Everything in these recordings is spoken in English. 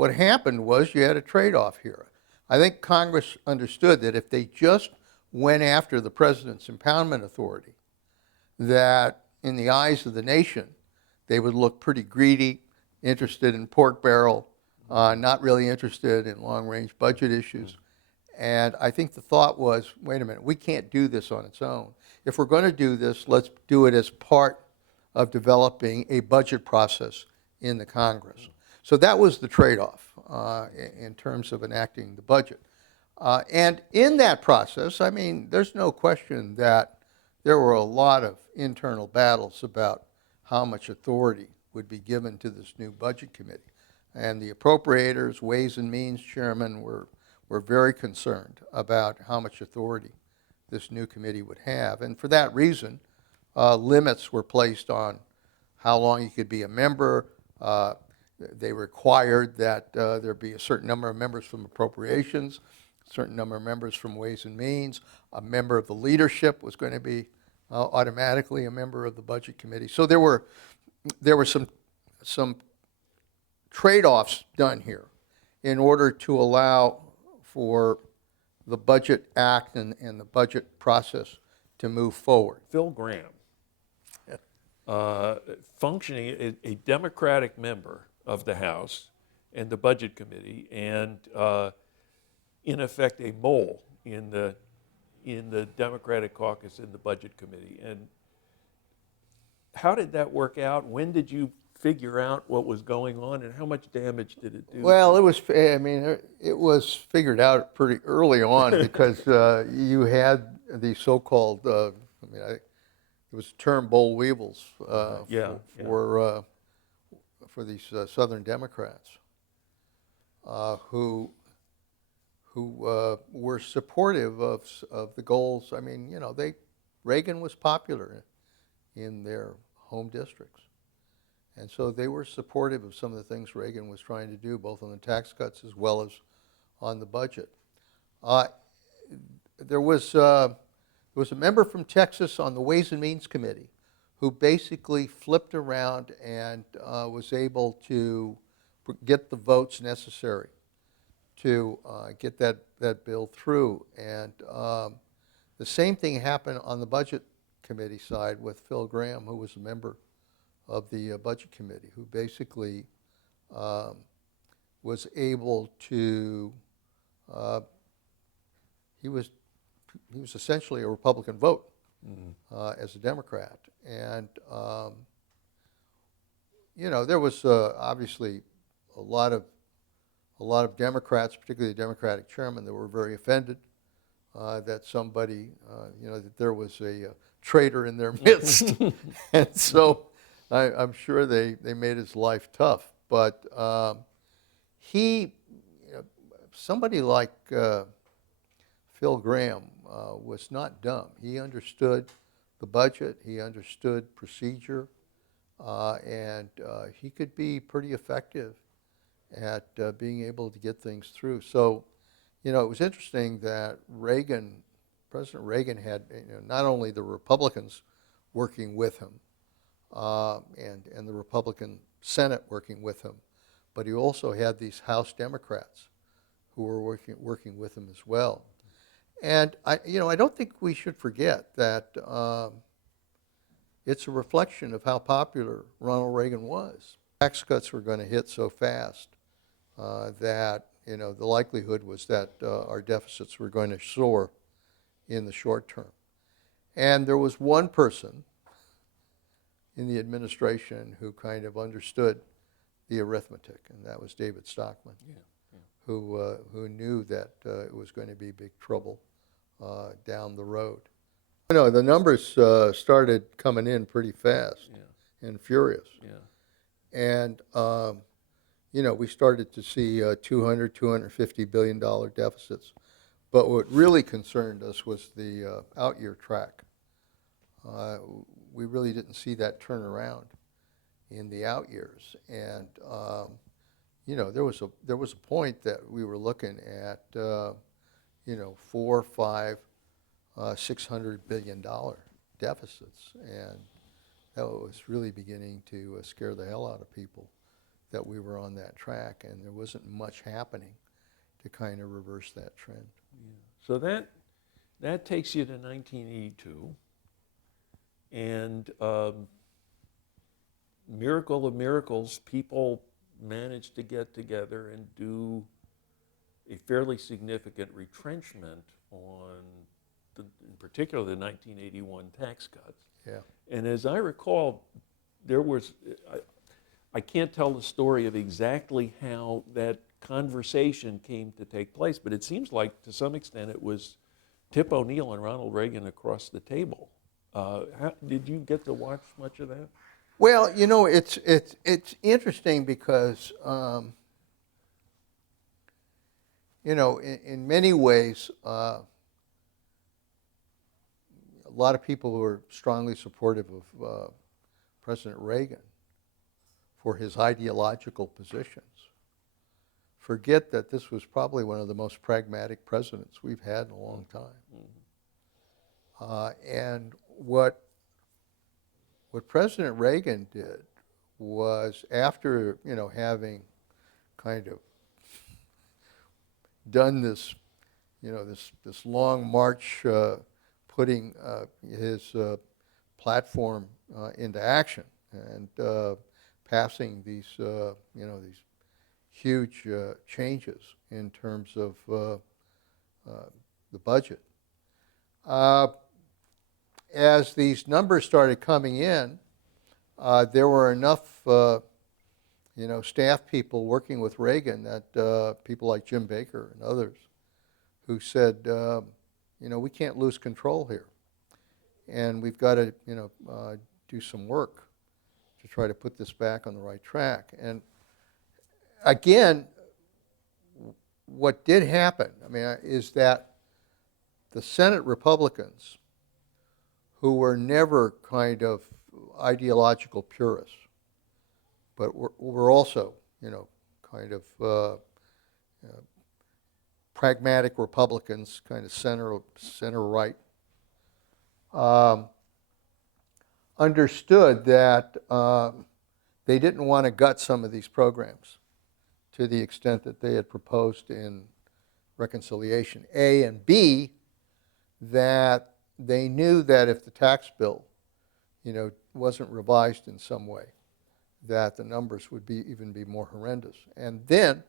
what happened was you had a trade-off here. I think Congress understood that if they just went after the president's impoundment authority, that in the eyes of the nation, they would look pretty greedy, interested in pork barrel, not really interested in long-range budget issues. And I think the thought was, wait a minute, we can't do this on its own. If we're going to do this, let's do it as part of developing a budget process in the Congress. So that was the trade-off in terms of enacting the budget. And in that process, I mean, there's no question that there were a lot of internal battles about how much authority would be given to this new budget committee. And the appropriators, Ways and Means chairman were very concerned about how much authority this new committee would have. And for that reason, limits were placed on how long you could be a member. They required that there be a certain number of members from appropriations, a certain number of members from Ways and Means. A member of the leadership was going to be automatically a member of the budget committee. So there were some trade-offs done here in order to allow for the Budget Act and the budget process to move forward. Phil Gramm, functioning a Democratic member of the House and the Budget Committee, and in effect a mole in the Democratic caucus in the Budget Committee. And how did that work out? When did you figure out what was going on, and how much damage did it do? Well, it was figured out pretty early on because you had the so-called, it was termed boll weevils for these Southern Democrats who were supportive of the goals. I mean, Reagan was popular in their home districts. And so they were supportive of some of the things Reagan was trying to do, both on the tax cuts as well as on the budget. There was a member from Texas on the Ways and Means Committee who basically flipped around and was able to get the votes necessary to get that bill through. And the same thing happened on the Budget Committee side with Phil Gramm, who was a member of the Budget Committee, who basically was able to, he was essentially a Republican vote as a Democrat. And, there was obviously a lot of Democrats, particularly the Democratic chairman, that were very offended that somebody, that there was a traitor in their midst. And so I'm sure they made his life tough. But somebody like Phil Gramm was not dumb. He understood the budget, he understood procedure, and he could be pretty effective at being able to get things through. So, it was interesting that President Reagan had not only the Republicans working with him, and the Republican Senate working with him, but he also had these House Democrats who were working with him as well. And I don't think we should forget that it's a reflection of how popular Ronald Reagan was. Tax cuts were going to hit so fast that the likelihood was that our deficits were going to soar in the short term. And there was one person in the administration who kind of understood the arithmetic, and that was David Stockman, who knew that it was going to be big trouble down the road. The numbers started coming in pretty fast and furious. And, we started to see $200, $250 billion deficits. But what really concerned us was the out-year track. We really didn't see that turn around in the out years. And, there was a point that we were looking at, $400, $500, $600 billion deficits. And that was really beginning to scare the hell out of people, that we were on that track, and there wasn't much happening to kind of reverse that trend. So that takes you to 1982, and miracle of miracles, people managed to get together and do a fairly significant retrenchment on, in particular, the 1981 tax cuts. Yeah. And as I recall, there was, I can't tell the story of exactly how that conversation came to take place, but it seems like to some extent it was Tip O'Neill and Ronald Reagan across the table. Did you get to watch much of that? Well, you know, it's interesting because you know, in many ways, a lot of people were strongly supportive of President Reagan for his ideological positions. Forget that this was probably one of the most pragmatic presidents we've had in a long time. And what President Reagan did was, after, you know, having kind of done this, you know, this long march, putting his platform into action and passing these, you know, these huge changes in terms of the budget. As these numbers started coming in, there were enough, you know, staff people working with Reagan that people like Jim Baker and others who said, you know, we can't lose control here, and we've got to, you know, do some work to try to put this back on the right track. And again, what did happen, I mean, is that the Senate Republicans, who were never kind of ideological purists, but were also, you know, kind of pragmatic Republicans, kind of center right, understood that they didn't want to gut some of these programs to the extent that they had proposed in reconciliation. A, and B, that they knew that if the tax bill, you know, wasn't revised in some way, that the numbers would even be more horrendous. And then,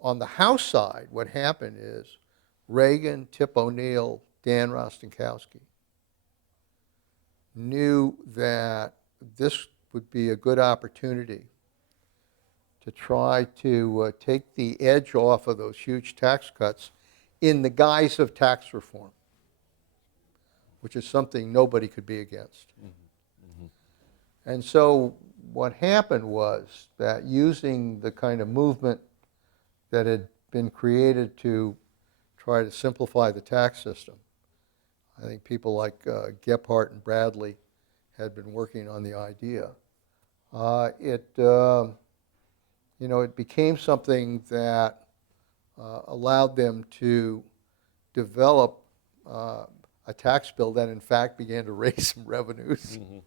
on the House side, what happened is Reagan, Tip O'Neill, Dan Rostenkowski knew that this would be a good opportunity to try to take the edge off of those huge tax cuts in the guise of tax reform, which is something nobody could be against. Mm-hmm. Mm-hmm. And so what happened was that, using the kind of movement that had been created to try to simplify the tax system, I think people like Gephardt and Bradley had been working on the idea. You know, it became something that allowed them to develop a tax bill that in fact began to raise some revenues. Mm-hmm.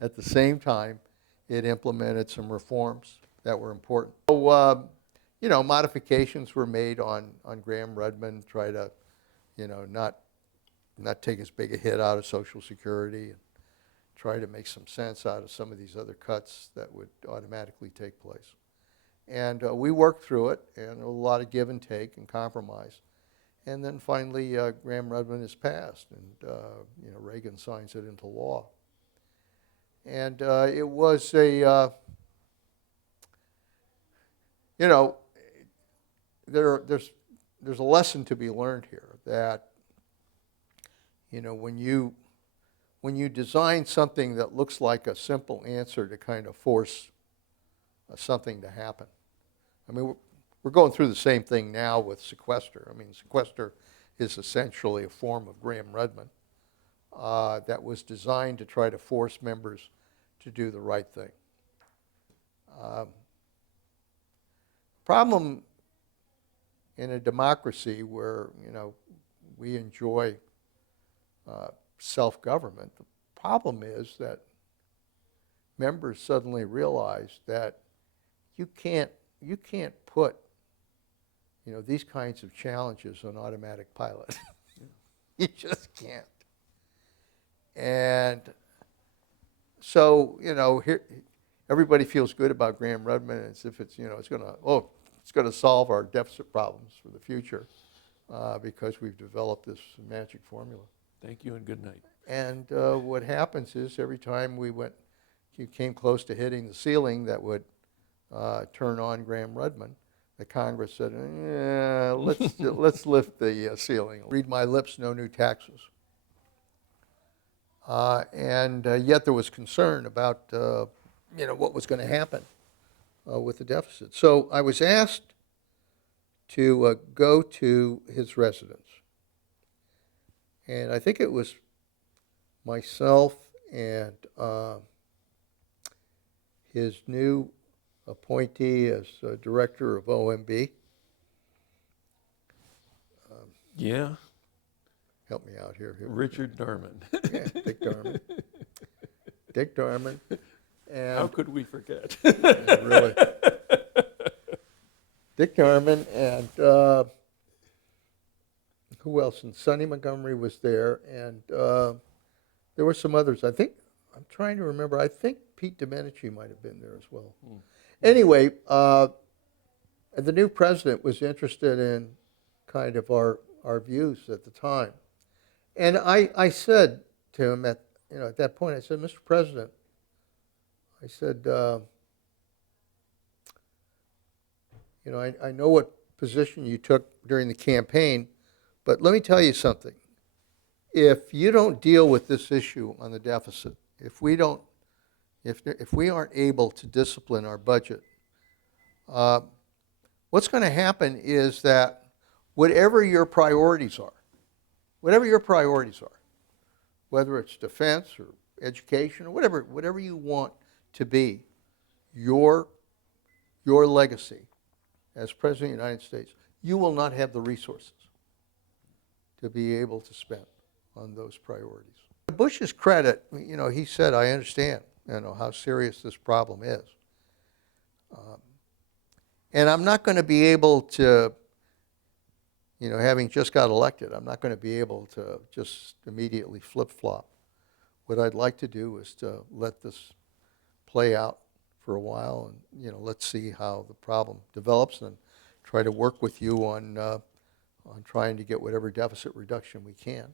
At the same time, it implemented some reforms that were important. So, you know, modifications were made on Graham-Rudman, try to, you know, not take as big a hit out of Social Security, and try to make some sense out of some of these other cuts that would automatically take place. And we worked through it, and a lot of give and take and compromise. And then finally, Graham-Rudman is passed, and you know, Reagan signs it into law. And it was a, you know, there's a lesson to be learned here, that, you know, when you design something that looks like a simple answer to kind of force something to happen. I mean, we're going through the same thing now with sequester. I mean, sequester is essentially a form of Graham-Rudman that was designed to try to force members to do the right thing. Problem in a democracy where, you know, we enjoy self-government, the problem is that members suddenly realize that you can't put, these kinds of challenges on automatic pilot. You just can't. And so, here everybody feels good about Graham-Rudman as if it's going to solve our deficit problems for the future because we've developed this magic formula. Thank you and good night. And what happens is every time you came close to hitting the ceiling that would turn on Graham-Rudman, the Congress said, yeah, let's lift the ceiling. Read my lips, no new taxes. And yet there was concern about what was going to happen with the deficit. So I was asked to go to his residence. And I think it was myself and his new appointee as director of OMB. Yeah, Help me out here. Richard Darman. Yeah, Dick Darman. Dick Darman. And How could we forget? really. Dick Darman and who else? And Sonny Montgomery was there, and there were some others. I'm trying to remember. I think Pete Domenici might have been there as well. Anyway, the new president was interested in kind of our views at the time. And I said to him at that point, I said, Mr. President, I said, I know what position you took during the campaign, but let me tell you something. If you don't deal with this issue on the deficit, if we aren't able to discipline our budget, what's going to happen is that whatever your priorities are, whether it's defense or education or whatever you want to be, your legacy as President of the United States, you will not have the resources to be able to spend on those priorities. To Bush's credit, he said, I understand, how serious this problem is. And I'm not going to be able to, having just got elected, I'm not going to be able to just immediately flip-flop. What I'd like to do is to let this play out for a while and, let's see how the problem develops and try to work with you on trying to get whatever deficit reduction we can.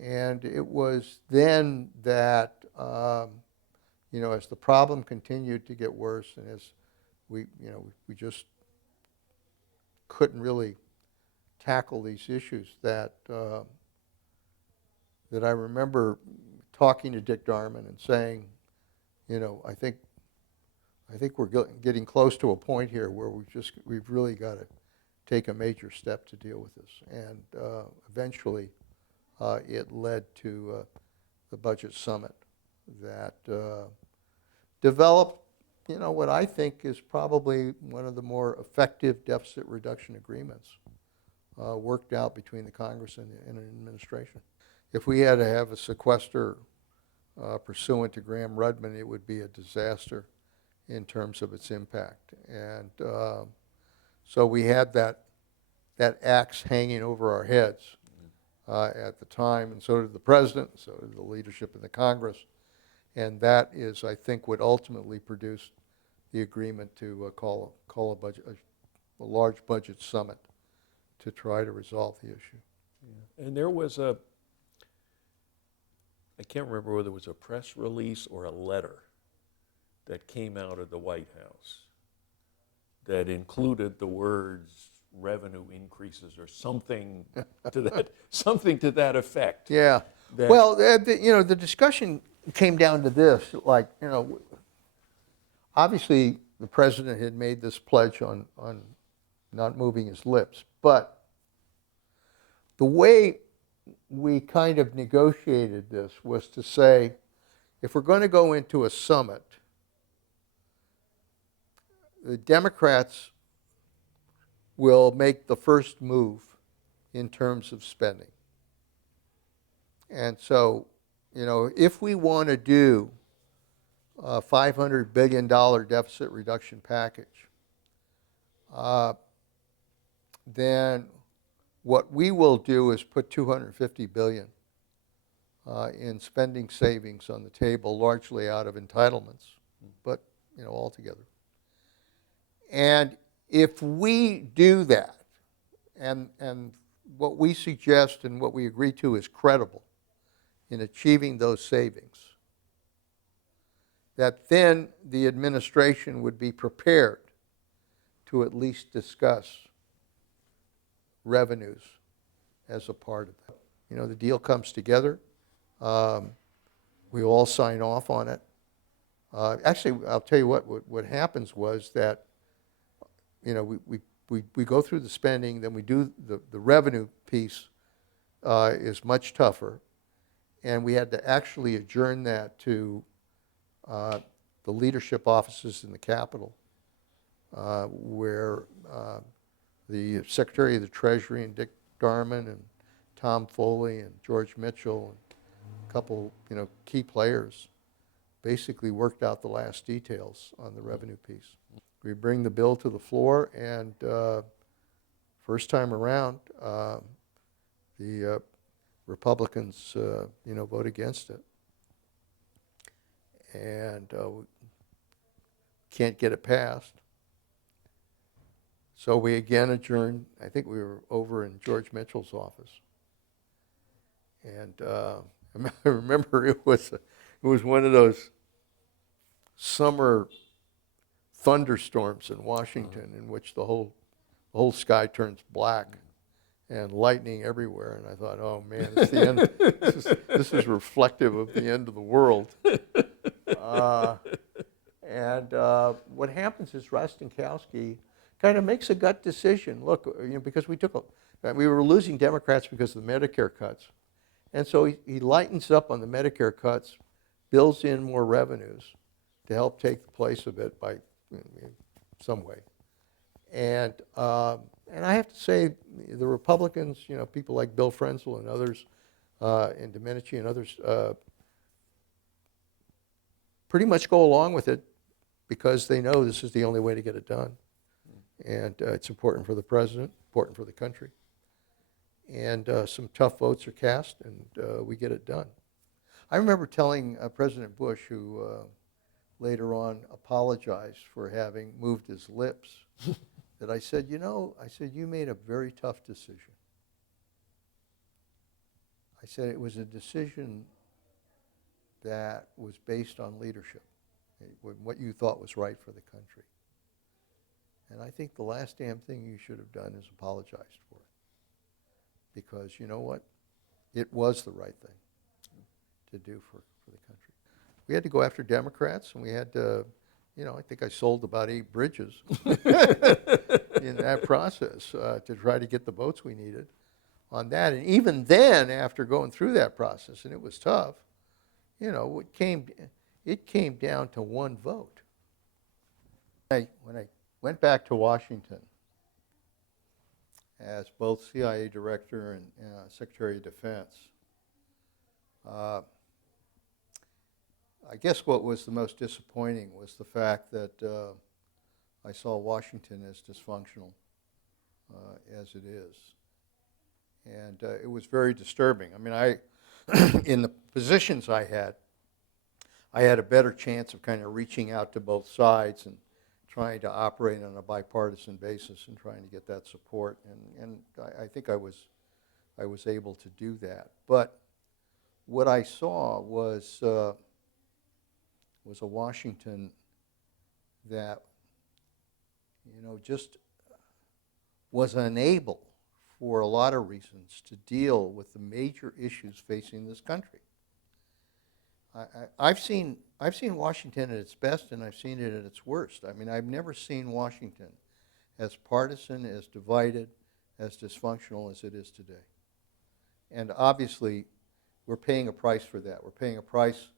And it was then that, as the problem continued to get worse and as we just couldn't really tackle these issues that I remember talking to Dick Darman and saying, I think we're getting close to a point here where we've really got to take a major step to deal with this. And eventually it led to the budget summit that developed, what I think is probably one of the more effective deficit reduction agreements worked out between the Congress and an administration. If we had to have a sequester pursuant to Graham-Rudman, it would be a disaster in terms of its impact. And so we had that axe hanging over our heads at the time, and so did the president, so did the leadership in the Congress. And that is, I think, what ultimately produced the agreement to call a large budget summit to try to resolve the issue. Yeah. And there was I can't remember whether it was a press release or a letter that came out of the White House that included the words revenue increases or something to that effect. Yeah. Well, the discussion came down to this, obviously the president had made this pledge on not moving his lips, but the way we kind of negotiated this was to say, if we're going to go into a summit, the Democrats will make the first move in terms of spending. And so, if we want to do $500 billion deficit reduction package, then what we will do is put $250 billion in spending savings on the table, largely out of entitlements, but altogether. And if we do that, and what we suggest and what we agree to is credible in achieving those savings, that then the administration would be prepared to at least discuss revenues as a part of that. The deal comes together. We all sign off on it. Actually, I'll tell you what happens was that, we go through the spending, then we do the revenue piece is much tougher, and we had to actually adjourn that to the leadership offices in the Capitol, where the Secretary of the Treasury and Dick Darman and Tom Foley and George Mitchell and a couple, key players basically worked out the last details on the revenue piece. We bring the bill to the floor, and first time around, the Republicans, vote against it, and we can't get it passed. So we again adjourned. I think we were over in George Mitchell's office, and I remember it was one of those summer thunderstorms in Washington, in which the whole sky turns black and lightning everywhere. And I thought, oh man, it's the end. This is reflective of the end of the world. And what happens is Rostenkowski kind of makes a gut decision. Look, because we were losing Democrats because of the Medicare cuts, and so he lightens up on the Medicare cuts, builds in more revenues to help take the place of it by some way. And I have to say, the Republicans, people like Bill Frenzel and others, and Domenici and others, pretty much go along with it because they know this is the only way to get it done. And it's important for the president, important for the country. And some tough votes are cast, and we get it done. I remember telling President Bush, who later on apologized for having moved his lips, that I said, you made a very tough decision. I said it was a decision that was based on leadership, what you thought was right for the country. And I think the last damn thing you should have done is apologized for it. Because you know what? It was the right thing to do for the country. We had to go after Democrats, and we had to, I think I sold about 8 bridges in that process to try to get the votes we needed on that. And even then, after going through that process, and it was tough, it came down to one vote. When I went back to Washington as both CIA Director and Secretary of Defense, I guess what was the most disappointing was the fact that I saw Washington as dysfunctional as it is. And it was very disturbing. I mean, in the positions I had a better chance of kind of reaching out to both sides and trying to operate on a bipartisan basis and trying to get that support. And I think I was able to do that. But what I saw was a Washington that, just was unable, for a lot of reasons, to deal with the major issues facing this country. I've seen Washington at its best, and I've seen it at its worst. I mean, I've never seen Washington as partisan, as divided, as dysfunctional as it is today. And obviously, we're paying a price for that. We're paying a price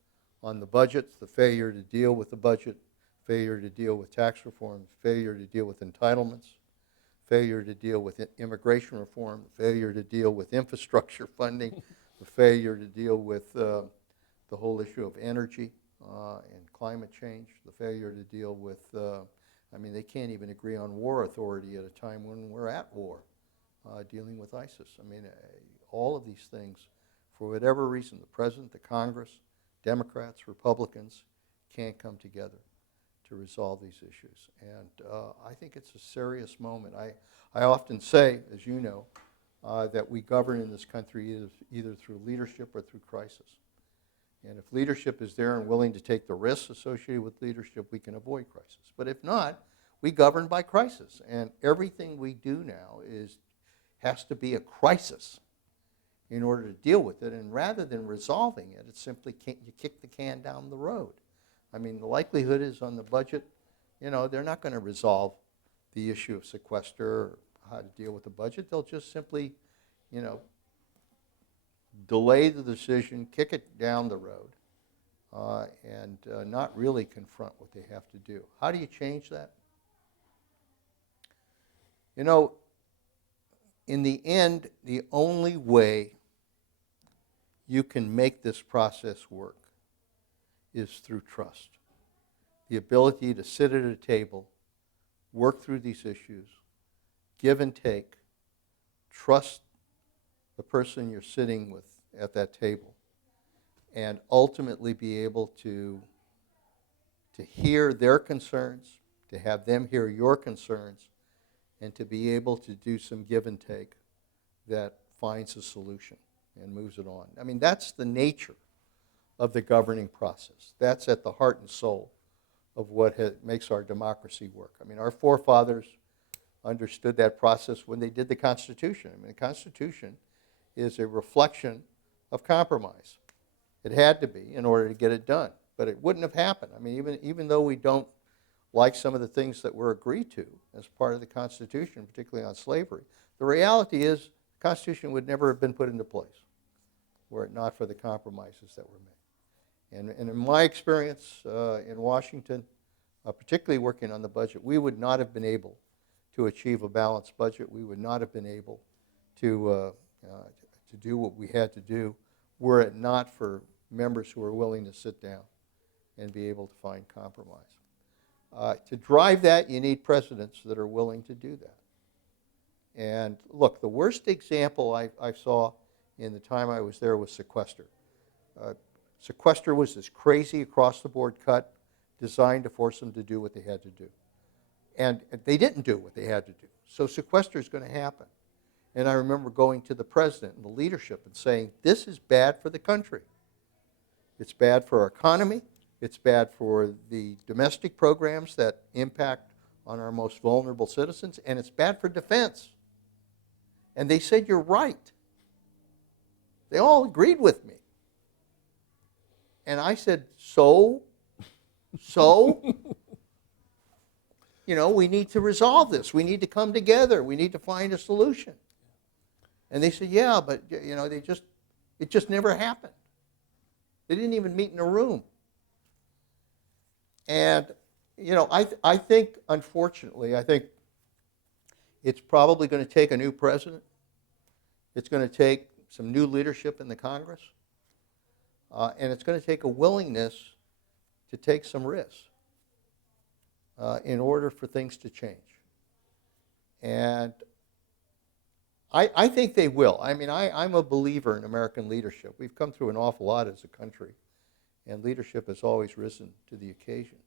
on the budget, the failure to deal with the budget, failure to deal with tax reform, failure to deal with entitlements, failure to deal with immigration reform, failure to deal with infrastructure funding, the failure to deal with the whole issue of energy. and climate change, the failure to deal with, they can't even agree on war authority at a time when we're at war, dealing with ISIS. All of these things, for whatever reason, the President, the Congress, Democrats, Republicans, can't come together to resolve these issues. And I think it's a serious moment. I often say, as you know, that we govern in this country either through leadership or through crisis. And if leadership is there and willing to take the risks associated with leadership, we can avoid crisis. But if not, we govern by crisis. And everything we do now has to be a crisis in order to deal with it. And rather than resolving it, it's simply you kick the can down the road. The likelihood is on the budget, they're not going to resolve the issue of sequester or how to deal with the budget. They'll just simply, delay the decision, kick it down the road, and not really confront what they have to do. How do you change that? In the end, the only way you can make this process work is through trust. The ability to sit at a table, work through these issues, give and take, trust the person you're sitting with at that table, and ultimately be able to hear their concerns, to have them hear your concerns, and to be able to do some give and take that finds a solution and moves it on. That's the nature of the governing process. That's at the heart and soul of what makes our democracy work. Our forefathers understood that process when they did the Constitution. The Constitution is a reflection of compromise. It had to be in order to get it done, but it wouldn't have happened. Even though we don't like some of the things that were agreed to as part of the Constitution, particularly on slavery, the reality is the Constitution would never have been put into place were it not for the compromises that were made. And in my experience in Washington, particularly working on the budget, we would not have been able to achieve a balanced budget. We would not have been able to do what we had to do were it not for members who are willing to sit down and be able to find compromise. To drive that, you need presidents that are willing to do that. And look, the worst example I saw in the time I was there was sequester. Sequester was this crazy across-the-board cut designed to force them to do what they had to do. And they didn't do what they had to do. So sequester is going to happen. And I remember going to the president and the leadership and saying, this is bad for the country. It's bad for our economy. It's bad for the domestic programs that impact on our most vulnerable citizens. And it's bad for defense. And they said, you're right. They all agreed with me. And I said, so? We need to resolve this. We need to come together. We need to find a solution. And they said, yeah, but it just never happened. They didn't even meet in a room. And, I think, unfortunately, it's probably going to take a new president. It's going to take some new leadership in the Congress. And it's going to take a willingness to take some risks in order for things to change. And I think they will. I'm a believer in American leadership. We've come through an awful lot as a country, and leadership has always risen to the occasion.